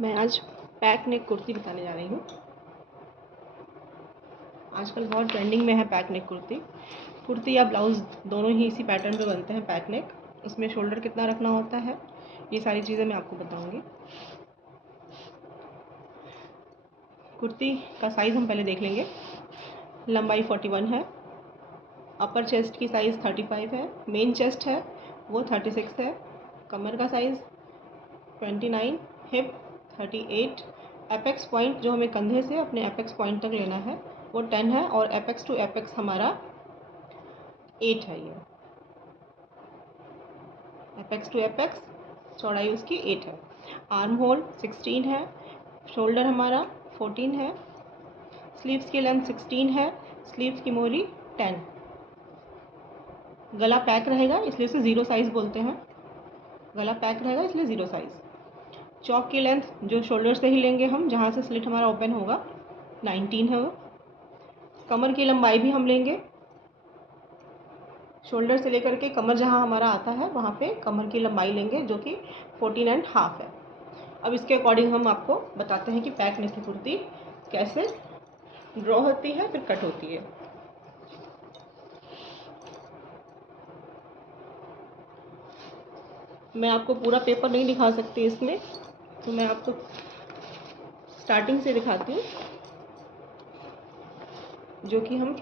मैं आज पैक नेक कुर्ती बताने जा रही हूँ। आजकल बहुत ट्रेंडिंग में है पैक नेक कुर्ती। कुर्ती या ब्लाउज़ दोनों ही इसी पैटर्न पे बनते हैं, पैक नेक। इसमें शोल्डर कितना रखना होता है, ये सारी चीज़ें मैं आपको बताऊँगी। कुर्ती का साइज़ हम पहले देख लेंगे। लंबाई 41 है, अपर चेस्ट की साइज़ 35 है, मेन चेस्ट है वो 36 है, कमर का साइज़ 29, हिप 38, एपेक्स पॉइंट जो हमें कंधे से अपने एपेक्स पॉइंट तक लेना है वो 10 है, और एपेक्स टू एपेक्स हमारा 8 है। ये एपेक्स टू एपेक्स चौड़ाई उसकी 8 है। आर्म होल 16 है, शोल्डर हमारा 14 है, स्लीव्स की लेंथ 16 है, स्लीव्स की मोरी 10। गला पैक रहेगा इसलिए उसे 0 साइज़ बोलते हैं। गला पैक रहेगा इसलिए 0 साइज़। चौक की लेंथ जो शोल्डर से ही लेंगे हम, जहाँ से स्लिट हमारा ओपन होगा, 19 है वो। कमर की लंबाई भी हम लेंगे, शोल्डर से लेकर के कमर जहाँ हमारा आता है वहाँ पे कमर की लंबाई लेंगे जो कि 14.5 है। अब इसके अकॉर्डिंग हम आपको बताते हैं कि पैक नेक की कुर्ती कैसे ड्रॉ होती है फिर कट होती है। मैं आपको पूरा पेपर नहीं दिखा सकती इसमें, तो मैं आपको स्टार्टिंग से दिखाती हूँ, जो कि हम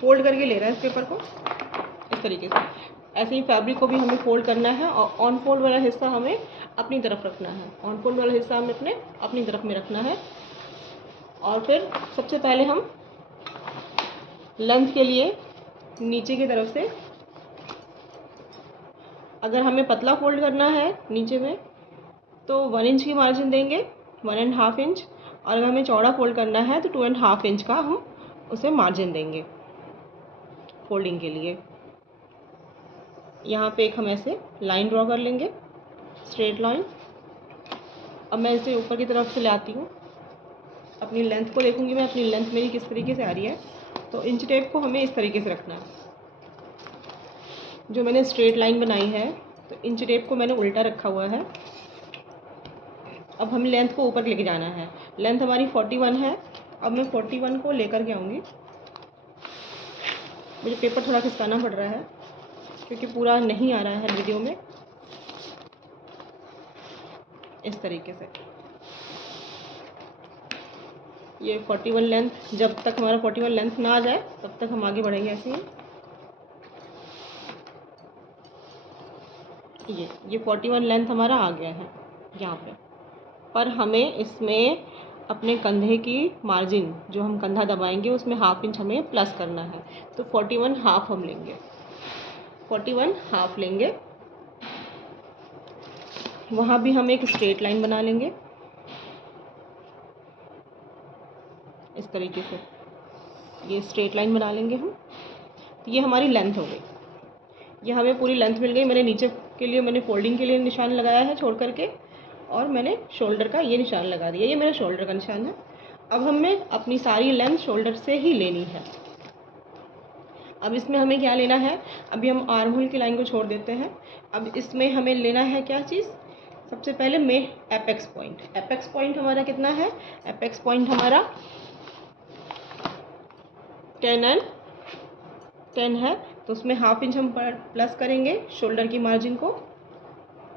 फोल्ड करके ले रहे हैं इस पेपर को इस तरीके से। ऐसे ही फैब्रिक को भी हमें फोल्ड करना है, और ऑन फोल्ड वाला हिस्सा हमें अपनी तरफ रखना है। ऑन फोल्ड वाला हिस्सा हमें अपनी तरफ में रखना है। और फिर सबसे पहले हम लेंथ के लिए नीचे की तरफ से, अगर हमें पतला फोल्ड करना है नीचे में तो 1 इंच की मार्जिन देंगे, 1.5 इंच। और अगर हमें चौड़ा फोल्ड करना है तो 2.5 इंच का हम उसे मार्जिन देंगे फोल्डिंग के लिए। यहाँ पे एक हम ऐसे लाइन ड्रॉ कर लेंगे, स्ट्रेट लाइन। अब मैं इसे ऊपर की तरफ से ले आती हूँ, अपनी लेंथ को देखूँगी मैं, अपनी लेंथ मेरी किस तरीके से आ रही है। तो इंच टेप को हमें इस तरीके से रखना है। जो मैंने स्ट्रेट लाइन बनाई है तो इंच टेप को मैंने उल्टा रखा हुआ है। अब हमें लेंथ को ऊपर लेके जाना है। लेंथ हमारी 41 है। अब मैं 41 को लेकर के आऊँगी। मुझे पेपर थोड़ा खिसकाना पड़ रहा है क्योंकि पूरा नहीं आ रहा है वीडियो में। इस तरीके से ये 41 लेंथ, जब तक हमारा 41 लेंथ ना आ जाए तब तक हम आगे बढ़ेंगे ऐसे ही। ये 41 लेंथ हमारा आ गया है यहाँ पे। पर हमें इसमें अपने कंधे की मार्जिन, जो हम कंधा दबाएंगे उसमें 1/2 इंच हमें प्लस करना है। तो 41.5 हम लेंगे, 41.5 लेंगे। वहाँ भी हम एक स्ट्रेट लाइन बना लेंगे इस तरीके से। ये स्ट्रेट लाइन बना लेंगे हम। तो ये हमारी लेंथ हो गई, ये हमें पूरी लेंथ मिल गई। मैंने नीचे के लिए, मैंने फोल्डिंग के लिए निशान लगाया है छोड़ करके, और मैंने शोल्डर का ये निशान लगा दिया। ये मेरा शोल्डर का निशान है। अब हमें अपनी सारी लेंथ शोल्डर से ही लेनी है। अब इसमें हमें क्या लेना है, अभी हम आर्म होल की लाइन को छोड़ देते हैं। अब इसमें हमें लेना है क्या चीज़, सबसे पहले में एपेक्स पॉइंट। एपेक्स पॉइंट हमारा कितना है, एपेक्स पॉइंट हमारा 10 एंड 10 है। तो उसमें 1/2 इंच हम प्लस करेंगे शोल्डर की मार्जिन को,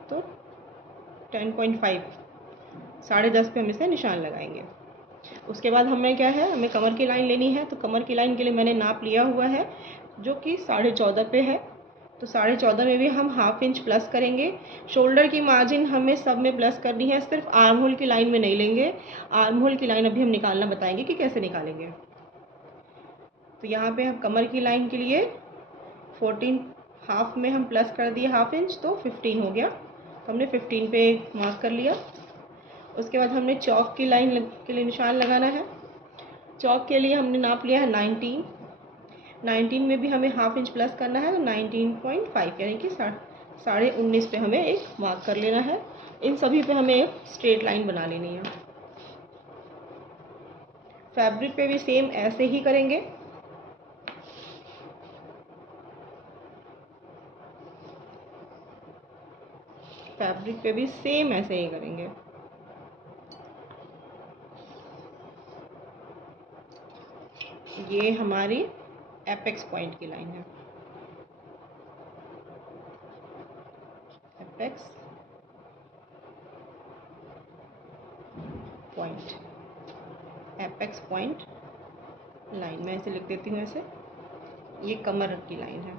तो 10.5, 10.5 पे हम इसे निशान लगाएंगे। उसके बाद हमें क्या है, हमें कमर की लाइन लेनी है। तो कमर की लाइन के लिए मैंने नाप लिया हुआ है जो कि 14.5 पे है। तो 14.5 में भी हम 1/2 इंच प्लस करेंगे। शोल्डर की मार्जिन हमें सब में प्लस करनी है, सिर्फ आर्म होल की लाइन में नहीं लेंगे। आर्म होल की लाइन अभी हम निकालना बताएंगे कि कैसे निकालेंगे। तो यहाँ पे हम कमर की लाइन के लिए 14.5 में हम प्लस कर दिए 1/2 इंच, तो 15 हो गया। तो हमने 15 पे मार्क कर लिया। उसके बाद हमने चौक की लाइन के लिए निशान लगाना है। चौक के लिए हमने नाप लिया है 19। 19 में भी हमें 1/2 इंच प्लस करना है, तो 19.5 यानी कि 19.5 पे हमें एक मार्क कर लेना है। इन सभी पे हमें एक स्ट्रेट लाइन बना लेनी है। फैब्रिक पे भी सेम ऐसे ही करेंगे। फैब्रिक पे भी सेम ऐसे ही करेंगे। ये हमारी एपेक्स पॉइंट की लाइन है, apex point, apex point line. मैं इसे लिख देती हूँ ऐसे, ये कमर की लाइन है।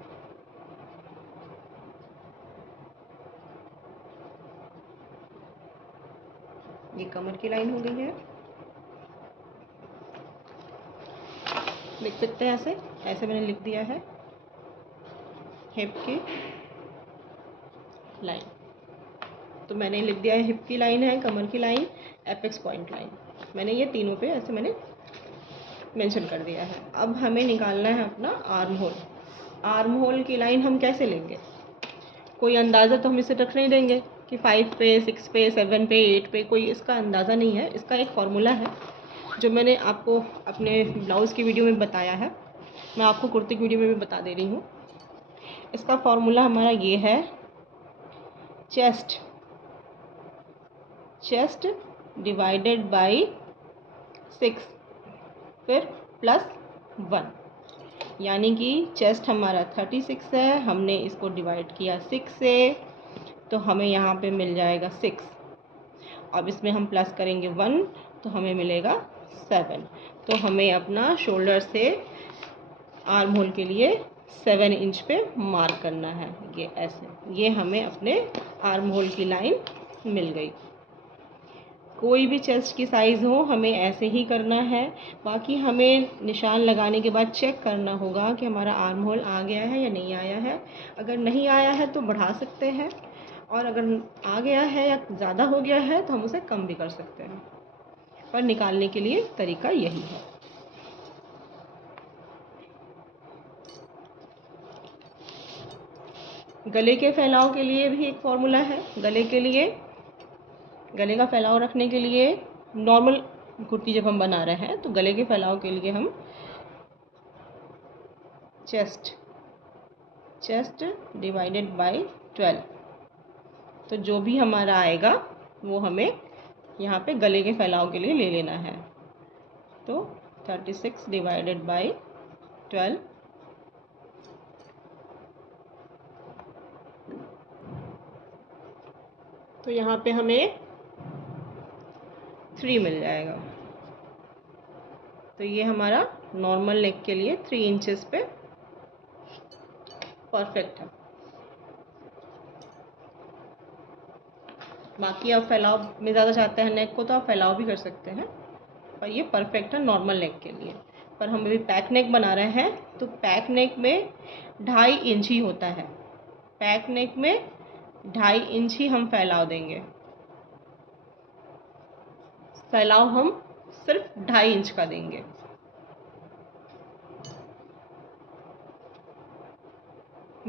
ये कमर की लाइन हो गई है, लिख सकते हैं ऐसे, ऐसे मैंने लिख दिया है हिप की लाइन। तो मैंने लिख दिया है हिप की लाइन है, कमर की लाइन, एपेक्स पॉइंट लाइन, मैंने ये तीनों पे ऐसे मैंने मेंशन कर दिया है। अब हमें निकालना है अपना आर्म होल। आर्म होल की लाइन हम कैसे लेंगे? कोई अंदाज़ा तो हम इसे रख नहीं देंगे कि 5 पे, 6 पे, 7 पे, 8 पे, कोई इसका अंदाज़ा नहीं है। इसका एक फॉर्मूला है जो मैंने आपको अपने ब्लाउज़ की वीडियो में बताया है, मैं आपको कुर्ती की वीडियो में भी बता दे रही हूँ। इसका फॉर्मूला हमारा ये है, चेस्ट डिवाइडेड बाई 6 फिर +1, यानी कि चेस्ट हमारा 36 है, हमने इसको डिवाइड किया 6 से, तो हमें यहाँ पे मिल जाएगा 6। अब इसमें हम प्लस करेंगे 1 तो हमें मिलेगा 7। तो हमें अपना शोल्डर से आर्म होल के लिए 7 इंच पे मार्क करना है, ये ऐसे। ये हमें अपने आर्म होल की लाइन मिल गई। कोई भी चेस्ट की साइज़ हो हमें ऐसे ही करना है। बाकी हमें निशान लगाने के बाद चेक करना होगा कि हमारा आर्म होल आ गया है या नहीं आया है। अगर नहीं आया है तो बढ़ा सकते हैं, और अगर आ गया है या ज़्यादा हो गया है तो हम उसे कम भी कर सकते हैं, पर निकालने के लिए तरीका यही है। गले के फैलाव के लिए भी एक फॉर्मूला है। गले का फैलाव रखने के लिए, नॉर्मल कुर्ती जब हम बना रहे हैं तो गले के फैलाव के लिए हम चेस्ट डिवाइडेड बाय 12, तो जो भी हमारा आएगा वो हमें यहाँ पे गले के फैलाव के लिए ले लेना है। तो 36 डिवाइडेड बाय 12, तो यहाँ पे हमें 3 मिल जाएगा। तो ये हमारा नॉर्मल नेक के लिए 3 इंचेस पे परफेक्ट है। बाकी आप फैलाव में ज़्यादा चाहते हैं नेक को तो आप फैलाव भी कर सकते हैं, पर ये परफेक्ट है नॉर्मल नेक के लिए। पर हम अभी पैक नेक बना रहे हैं तो पैक नेक में 2.5 इंच ही होता है। पैक नेक में 2.5 इंच ही हम फैलाव देंगे। फैलाव हम सिर्फ 2.5 इंच का देंगे।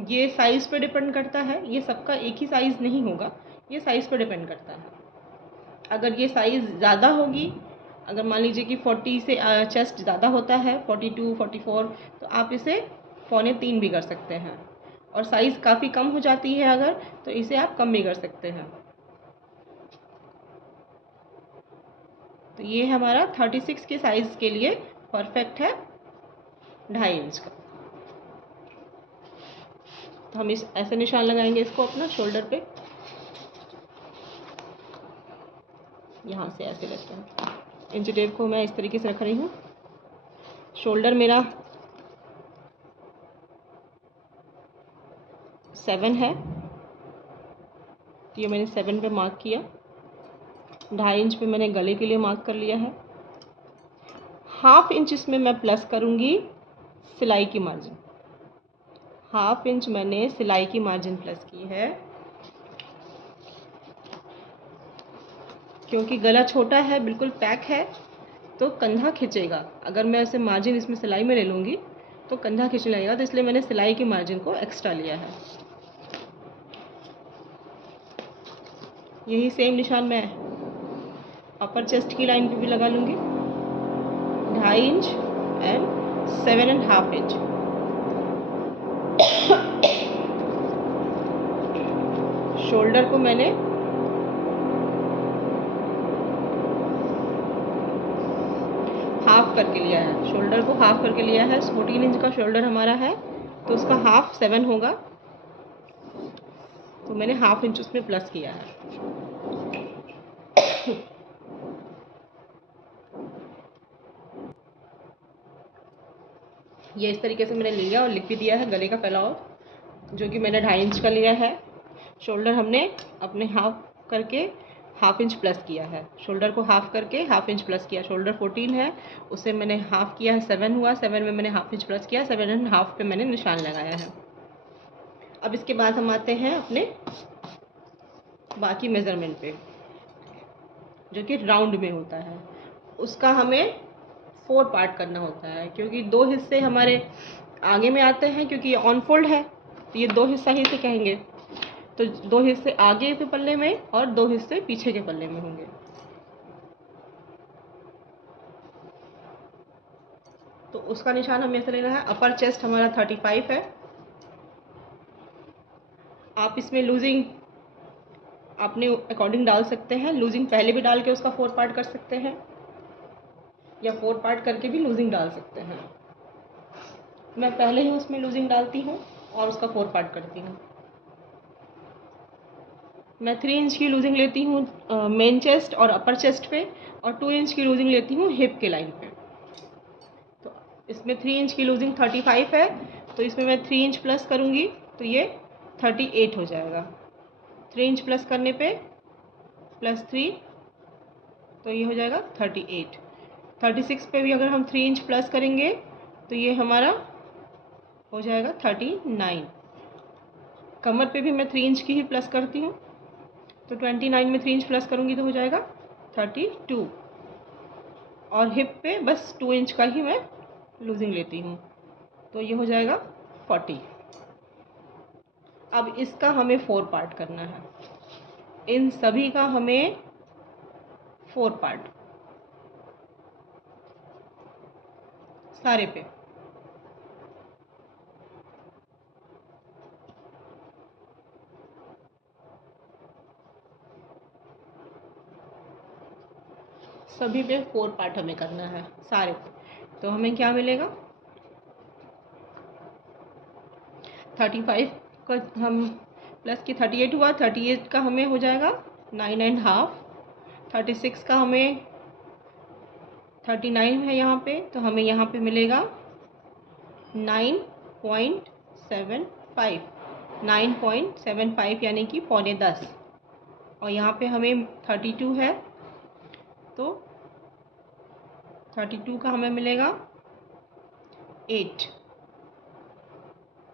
ये साइज़ पे डिपेंड करता है, ये सबका एक ही साइज़ नहीं होगा, ये साइज़ पे डिपेंड करता है। अगर ये साइज़ ज़्यादा होगी, अगर मान लीजिए कि 40 से चेस्ट ज़्यादा होता है, 42, 44, तो आप इसे 2.25 भी कर सकते हैं। और साइज़ काफ़ी कम हो जाती है अगर, तो इसे आप कम भी कर सकते हैं। तो ये हमारा 36 के साइज़ के लिए परफेक्ट है 2.5 इंच का। तो हम इस ऐसे निशान लगाएंगे इसको अपना शोल्डर पे, यहाँ से ऐसे लगता है। इंच टेप को मैं इस तरीके से रख रही हूँ। शोल्डर मेरा 7 है, तो ये मैंने 7 पे मार्क किया। 2.5 इंच पे मैंने गले के लिए मार्क कर लिया है। 1/2 इंच इसमें मैं प्लस करूँगी सिलाई की मार्जिन। 1/2 इंच मैंने सिलाई की मार्जिन प्लस की है, क्योंकि गला छोटा है, बिल्कुल पैक है, तो कंधा खिंचेगा। अगर मैं ऐसे मार्जिन इसमें सिलाई में ले लूँगी तो कंधा खींचने लगेगा, तो इसलिए मैंने सिलाई की मार्जिन को एक्स्ट्रा लिया है। यही सेम निशान मैं अपर चेस्ट की लाइन पे भी लगा लूँगी। 2.5 इंच एंड 7.5 इंच। शोल्डर को मैंने 1/2 हाफ करके लिया है, शोल्डर को हाफ करके लिया है। 14 इंच का शोल्डर हमारा है तो उसका हाफ 7 होगा, तो मैंने हाफ इंच उसमें प्लस किया है। ये इस तरीके से मैंने लिया और लिख भी दिया है गले का फैलाव, जो कि मैंने 2.5 इंच का लिया है। शोल्डर हमने अपने हाफ करके हाफ इंच प्लस किया है, शोल्डर को हाफ करके हाफ इंच प्लस किया। शोल्डर 14 है, उसे मैंने हाफ किया है, 7 हुआ, 7 में मैंने हाफ इंच प्लस किया, 7.5 पे मैंने निशान लगाया है। अब इसके बाद हम आते हैं अपने बाकी मेज़रमेंट पे, जो कि राउंड में होता है। उसका हमें 4 पार्ट करना होता है, क्योंकि 2 हिस्से हमारे आगे में आते हैं, क्योंकि ये ऑन फोल्ड है तो ये 2 हिस्सा ही इसे कहेंगे। तो 2 हिस्से आगे के पल्ले में और 2 हिस्से पीछे के पल्ले में होंगे। तो उसका निशान हमें ऐसे लेना है। अपर चेस्ट हमारा 35 है। आप इसमें लूजिंग अपने अकॉर्डिंग डाल सकते हैं, लूजिंग पहले भी डाल के उसका 4 पार्ट कर सकते हैं, या 4 पार्ट करके भी लूजिंग डाल सकते हैं। मैं पहले ही उसमें लूजिंग डालती हूँ और उसका 4 पार्ट करती हूँ। मैं 3 इंच की लूजिंग लेती हूँ मेन चेस्ट और अपर चेस्ट पे, और 2 इंच की लूजिंग लेती हूँ हिप के लाइन पे। तो इसमें 3 इंच की लूजिंग 35 है, तो इसमें मैं 3 इंच प्लस करूँगी तो ये 38 हो जाएगा। 3 इंच प्लस करने पे +3 तो ये हो जाएगा 38। 36 पे भी अगर हम 3 इंच प्लस करेंगे तो ये हमारा हो जाएगा 39। कमर पे भी मैं 3 इंच की ही प्लस करती हूँ, तो 29 में 3 इंच प्लस करूँगी तो हो जाएगा 32। और हिप पे बस 2 इंच का ही मैं लूजिंग लेती हूँ, तो ये हो जाएगा 40। अब इसका हमें 4 पार्ट करना है। इन सभी का हमें 4 पार्ट सारे पे। सभी पे 4 पार्ट हमें करना है सारे पे। तो हमें क्या मिलेगा, 35 का हम प्लस की 38 हुआ, 38 का हमें हो जाएगा 9.5। 36 का हमें 39 है यहाँ पे, तो हमें यहाँ पे मिलेगा 9.75। 9.75 यानी कि 9.75। और यहाँ पे हमें 32 है, तो 32 का हमें मिलेगा 8।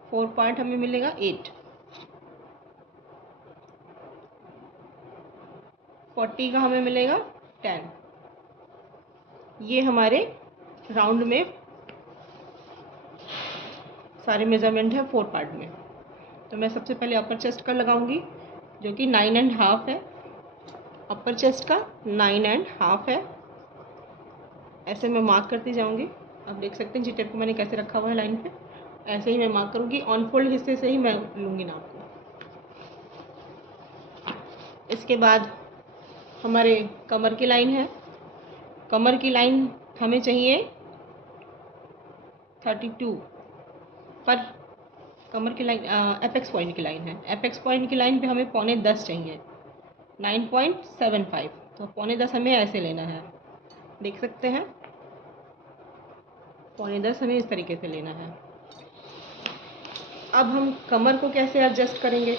4 पार्ट हमें मिलेगा 8। 40 का हमें मिलेगा 10। ये हमारे राउंड में सारे मेज़रमेंट है 4 पार्ट में। तो मैं सबसे पहले अपर चेस्ट का लगाऊंगी, जो कि 9.5 है। अपर चेस्ट का 9.5 है। ऐसे मैं मार्क करती जाऊंगी। अब देख सकते हैं जी टेप को मैंने कैसे रखा हुआ है लाइन पे। ऐसे ही मैं मार्क करूंगी, ऑन फोल्ड हिस्से से ही मैं लूँगी नाप को। इसके बाद हमारे कमर की लाइन है। कमर की लाइन हमें चाहिए 32 पर। कमर की लाइन एपेक्स पॉइंट की लाइन है। एपेक्स पॉइंट की लाइन पे हमें 9.10 चाहिए, 9.75। तो 9.10 हमें ऐसे लेना है, देख सकते हैं। 9.10 हमें इस तरीके से लेना है। अब हम कमर को कैसे एडजस्ट करेंगे,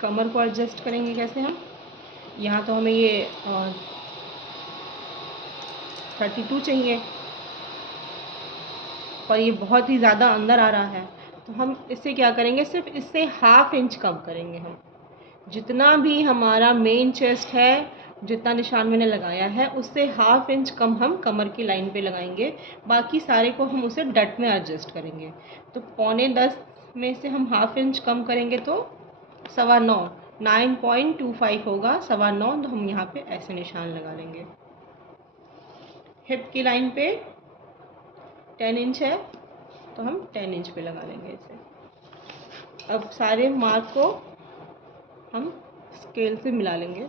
कमर को एडजस्ट करेंगे कैसे हम। यहाँ तो हमें ये 32 चाहिए, पर ये बहुत ही ज़्यादा अंदर आ रहा है, तो हम इससे क्या करेंगे, सिर्फ इससे ½ इंच कम करेंगे। हम जितना भी हमारा मेन चेस्ट है, जितना निशान मैंने लगाया है, उससे ½ इंच कम हम कमर की लाइन पे लगाएंगे। बाकी सारे को हम उसे डट में एडजस्ट करेंगे। तो 9.10 में से हम ½ इंच कम करेंगे तो 9.25, 9.25 होगा। 9.25 तो हम यहाँ पे ऐसे निशान लगा लेंगे। हिप की लाइन पे 10 इंच है, तो हम 10 इंच पे लगा लेंगे इसे। अब सारे मार्क को हम स्केल से मिला लेंगे।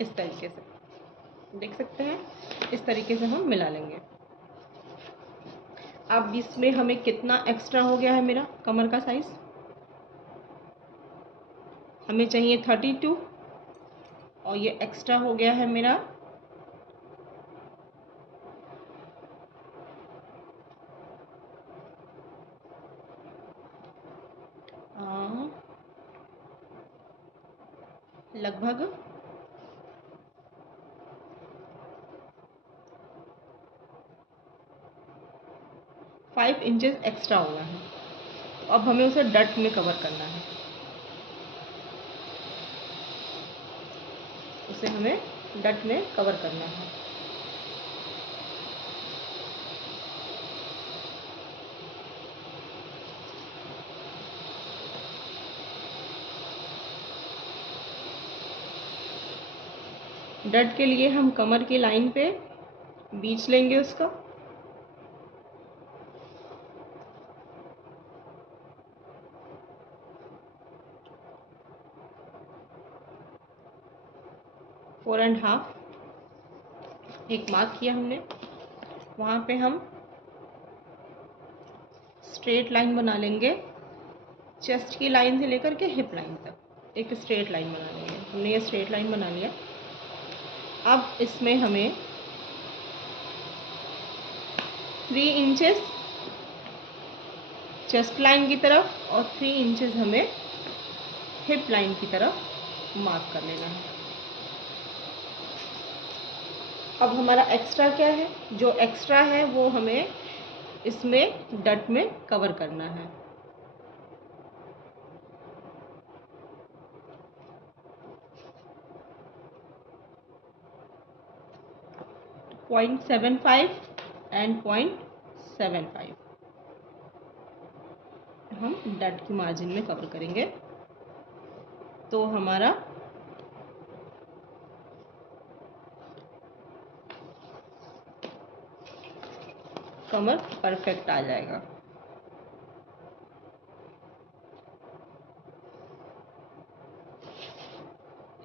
इस तरीके से देख सकते हैं, इस तरीके से हम मिला लेंगे। अब इसमें हमें कितना एक्स्ट्रा हो गया है, मेरा कमर का साइज हमें चाहिए 32 और ये एक्स्ट्रा हो गया है मेरा 5 लगभग 5 इंचेस एक्स्ट्रा हुआ है। अब हमें उसे डट में कवर करना है, उसे हमें डट में कवर करना है। डट के लिए हम कमर की लाइन पे बीच लेंगे उसका, फोर एंड हाफ एक मार्क किया हमने। वहाँ पे हम स्ट्रेट लाइन बना लेंगे, चेस्ट की लाइन से लेकर के हिप लाइन तक एक स्ट्रेट लाइन बना लेंगे। हमने ये स्ट्रेट लाइन बना लिया। अब इसमें हमें 3 इंचेस चेस्ट लाइन की तरफ और 3 इंचेस हमें हिप लाइन की तरफ मार्क कर लेना है। अब हमारा एक्स्ट्रा क्या है, जो एक्स्ट्रा है वो हमें इसमें डट में कवर करना है। .75 एंड 0.75 हम डट की मार्जिन में कवर करेंगे, तो हमारा कमर परफेक्ट आ जाएगा।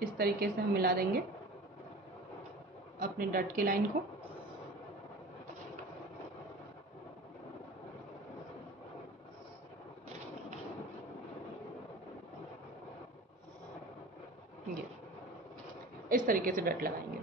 इस तरीके से हम मिला देंगे अपने डट की लाइन को। ये इस तरीके से डट लगाएंगे।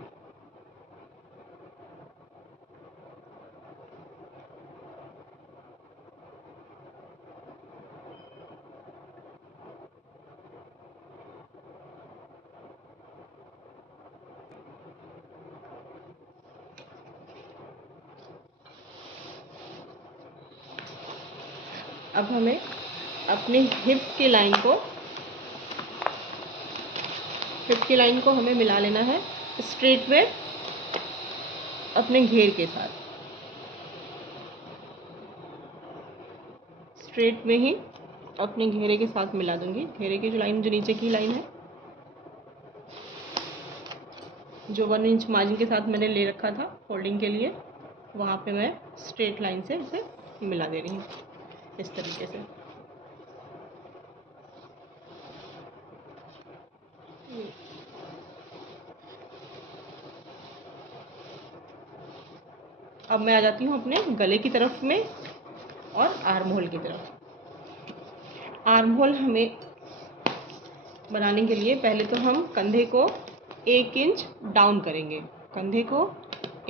अब हमें अपने हिप की लाइन को हमें मिला लेना है स्ट्रेट में अपने घेर के साथ। स्ट्रेट में ही अपने घेरे के साथ मिला दूंगी। घेरे की जो लाइन, जो नीचे की लाइन है, जो 1 इंच मार्जिन के साथ मैंने ले रखा था फोल्डिंग के लिए, वहाँ पे मैं स्ट्रेट लाइन से इसे मिला दे रही हूँ इस तरीके से। अब मैं आ जाती हूँ अपने गले की तरफ में और आर्म होल की तरफ। आर्म होल हमें बनाने के लिए पहले तो हम कंधे को 1 इंच डाउन करेंगे, कंधे को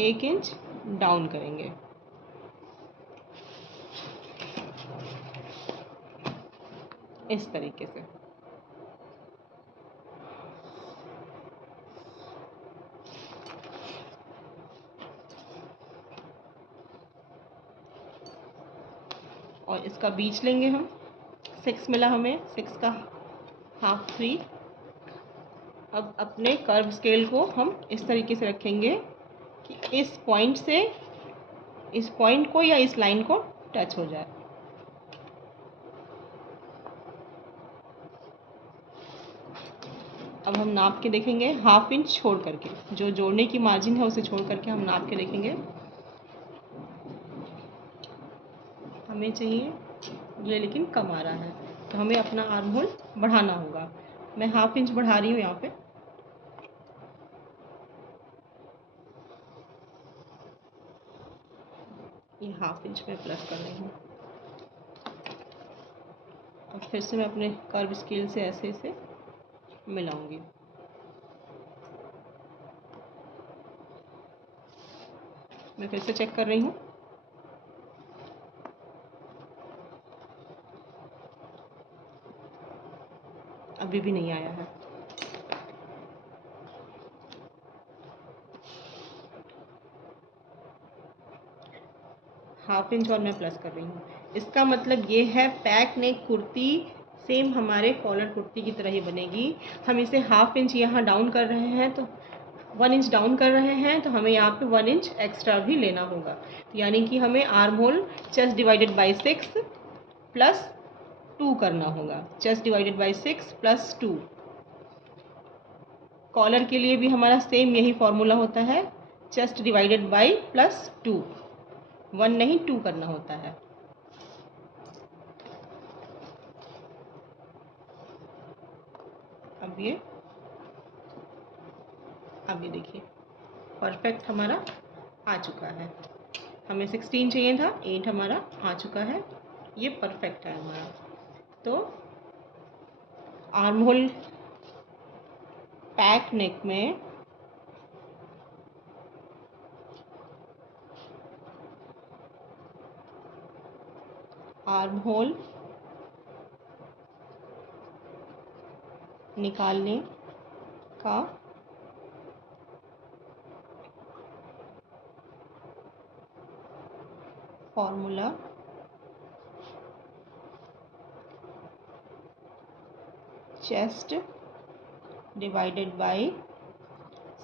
1 इंच डाउन करेंगे। इस तरीके से। और इसका बीच लेंगे हम, 6 मिला हमें, 6 का हाफ 3। अब अपने कर्व स्केल को हम इस तरीके से रखेंगे कि इस पॉइंट से इस पॉइंट को या इस लाइन को टच हो जाए। अब हम नाप के देखेंगे, हाफ इंच छोड़ करके, जो जोड़ने की मार्जिन है उसे छोड़ करके हम नाप के देखेंगे। हमें चाहिए ये, लेकिन कम आ रहा है, तो हमें अपना आर्म होल बढ़ाना होगा। मैं हाफ इंच बढ़ा रही हूँ यहाँ पे। ये हाफ इंच में प्लस कर रही हूँ। और फिर से मैं अपने कर्व स्केल से ऐसे इसे मिलाऊंगी। मैं फिर से चेक कर रही हूँ। अभी भी नहीं आया है। हाफ इंच और मैं प्लस कर रही हूँ। इसका मतलब ये है पैक नेक कुर्ती सेम हमारे कॉलर कुर्ती की तरह ही बनेगी। हम इसे हाफ इंच यहाँ डाउन कर रहे हैं, तो 1 इंच डाउन कर रहे हैं, तो हमें यहाँ पे 1 इंच एक्स्ट्रा भी लेना होगा। तो यानी कि हमें arm hole chest divided by 6 plus 2 करना होगा। Chest divided by 6 plus 2। Collar के लिए भी हमारा सेम यही फॉर्मूला होता है, चेस्ट डिवाइडेड बाई प्लस 2। 1 नहीं 2 करना होता है। अब ये देखिए परफेक्ट हमारा आ चुका है। हमें 16 चाहिए था, 8 हमारा आ चुका है। ये परफेक्ट है हमारा। तो आर्म होल पैक नेक में आर्म होल निकालने का formula chest divided by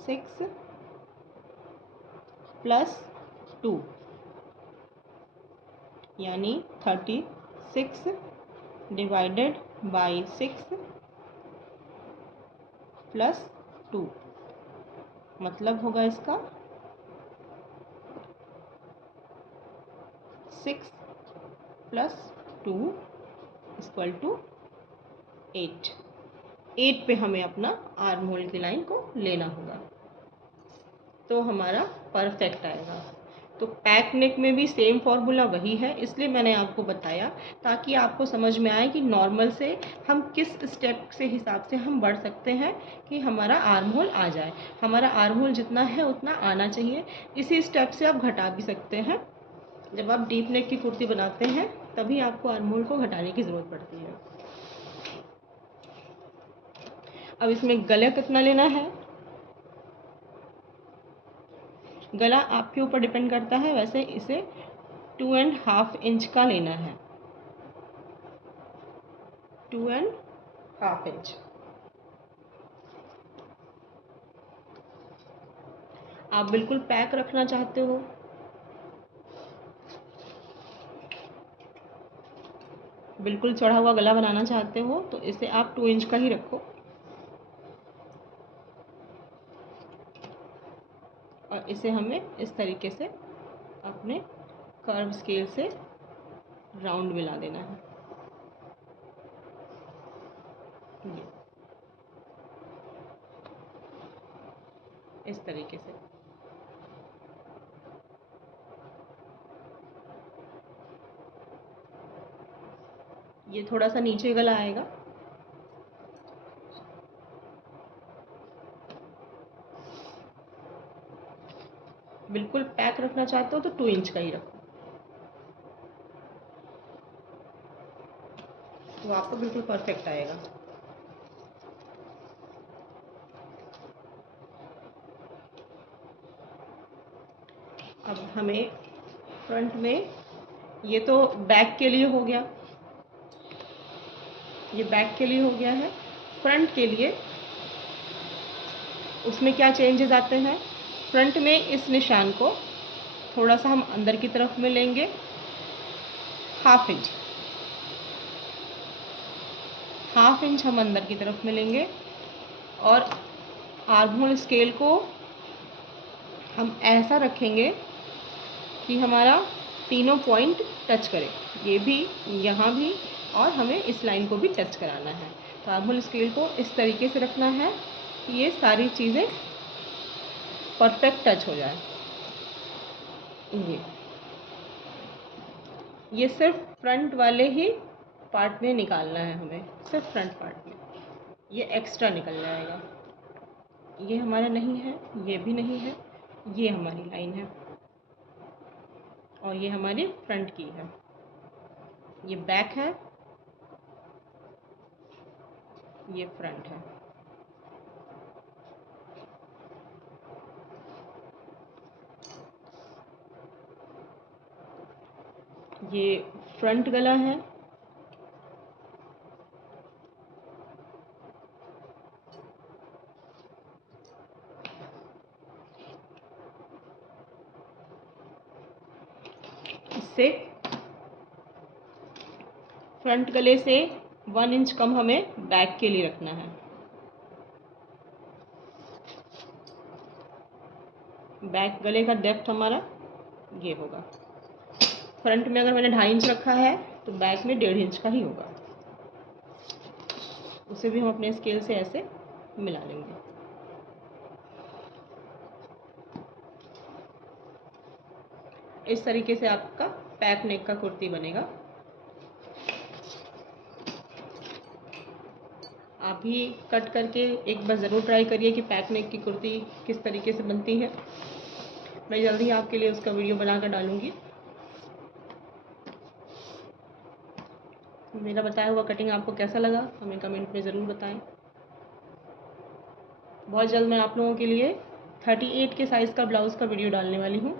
6 plus 2 यानी 36 डिवाइडेड बाई 6 प्लस 2 मतलब होगा इसका 6 प्लस 2 इक्वल टू 8। 8 पे हमें अपना आर्म होल की लाइन को लेना होगा, तो हमारा परफेक्ट आएगा। तो पैक नेक में भी सेम फॉर्मूला वही है, इसलिए मैंने आपको बताया ताकि आपको समझ में आए कि नॉर्मल से हम किस स्टेप से हिसाब से हम बढ़ सकते हैं कि हमारा आर्म होल आ जाए। हमारा आर्म होल जितना है उतना आना चाहिए। इसी स्टेप से आप घटा भी सकते हैं। जब आप डीप नेक की कुर्ती बनाते हैं तभी आपको आर्म होल को घटाने की ज़रूरत पड़ती है। अब इसमें गला कितना लेना है, गला आपके ऊपर डिपेंड करता है। वैसे इसे 2.5 इंच का लेना है, 2.5 इंच। आप बिल्कुल पैक रखना चाहते हो, बिल्कुल चढ़ा हुआ गला बनाना चाहते हो, तो इसे आप 2 इंच का ही रखो और इसे हमें इस तरीके से अपने कर्व स्केल से राउंड मिला देना है। ये इस तरीके से। ये थोड़ा सा नीचे गला आएगा, बिल्कुल पैक रखना चाहते हो तो 2 इंच का ही रखो, तो आपको बिल्कुल परफेक्ट आएगा। अब हमें फ्रंट में, ये तो बैक के लिए हो गया, ये बैक के लिए हो गया है। फ्रंट के लिए उसमें क्या चेंजेस आते हैं, फ्रंट में इस निशान को थोड़ा सा हम अंदर की तरफ में लेंगे, हाफ इंच हम अंदर की तरफ में लेंगे और आर्म होल स्केल को हम ऐसा रखेंगे कि हमारा तीनों पॉइंट टच करे, ये भी, यहाँ भी, और हमें इस लाइन को भी टच कराना है। तो आर्म होल स्केल को इस तरीके से रखना है कि ये सारी चीज़ें परफेक्ट टच हो जाए। ये ये सिर्फ फ्रंट वाले ही पार्ट में निकालना है हमें, सिर्फ फ्रंट पार्ट में, ये एक्स्ट्रा निकल जाएगा। ये हमारा नहीं है, ये भी नहीं है, ये हमारी लाइन है और ये हमारी फ्रंट की है। ये बैक है, ये फ्रंट है। ये फ्रंट गला है, इससे फ्रंट गले से 1 इंच कम हमें बैक के लिए रखना है। बैक गले का डेप्थ हमारा ये होगा। फ्रंट में अगर मैंने 2.5 इंच रखा है तो बैक में 1.5 इंच का ही होगा। उसे भी हम अपने स्केल से ऐसे मिला लेंगे। इस तरीके से आपका पैक नेक का कुर्ती बनेगा। आप भी कट करके एक बार ज़रूर ट्राई करिए कि पैक नेक की कुर्ती किस तरीके से बनती है। मैं जल्दी ही आपके लिए उसका वीडियो बनाकर डालूँगी। मेरा बताया हुआ कटिंग आपको कैसा लगा हमें कमेंट में ज़रूर बताएं। बहुत जल्द मैं आप लोगों के लिए 38 के साइज़ का ब्लाउज़ का वीडियो डालने वाली हूँ।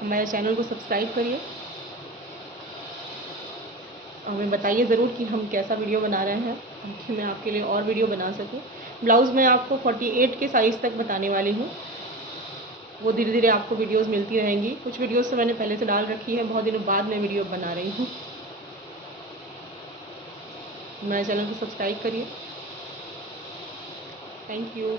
हमारे चैनल को सब्सक्राइब करिए। हमें बताइए ज़रूर कि हम कैसा वीडियो बना रहे हैं, कि मैं आपके लिए और वीडियो बना सकूं। ब्लाउज़ मैं आपको 48 के साइज़ तक बताने वाली हूँ। वो धीरे धीरे आपको वीडियोस मिलती रहेंगी। कुछ वीडियोस तो मैंने पहले से डाल रखी है, बहुत दिनों बाद मैं वीडियो बना रही हूँ। मेरे चैनल को सब्सक्राइब करिए। Thank you.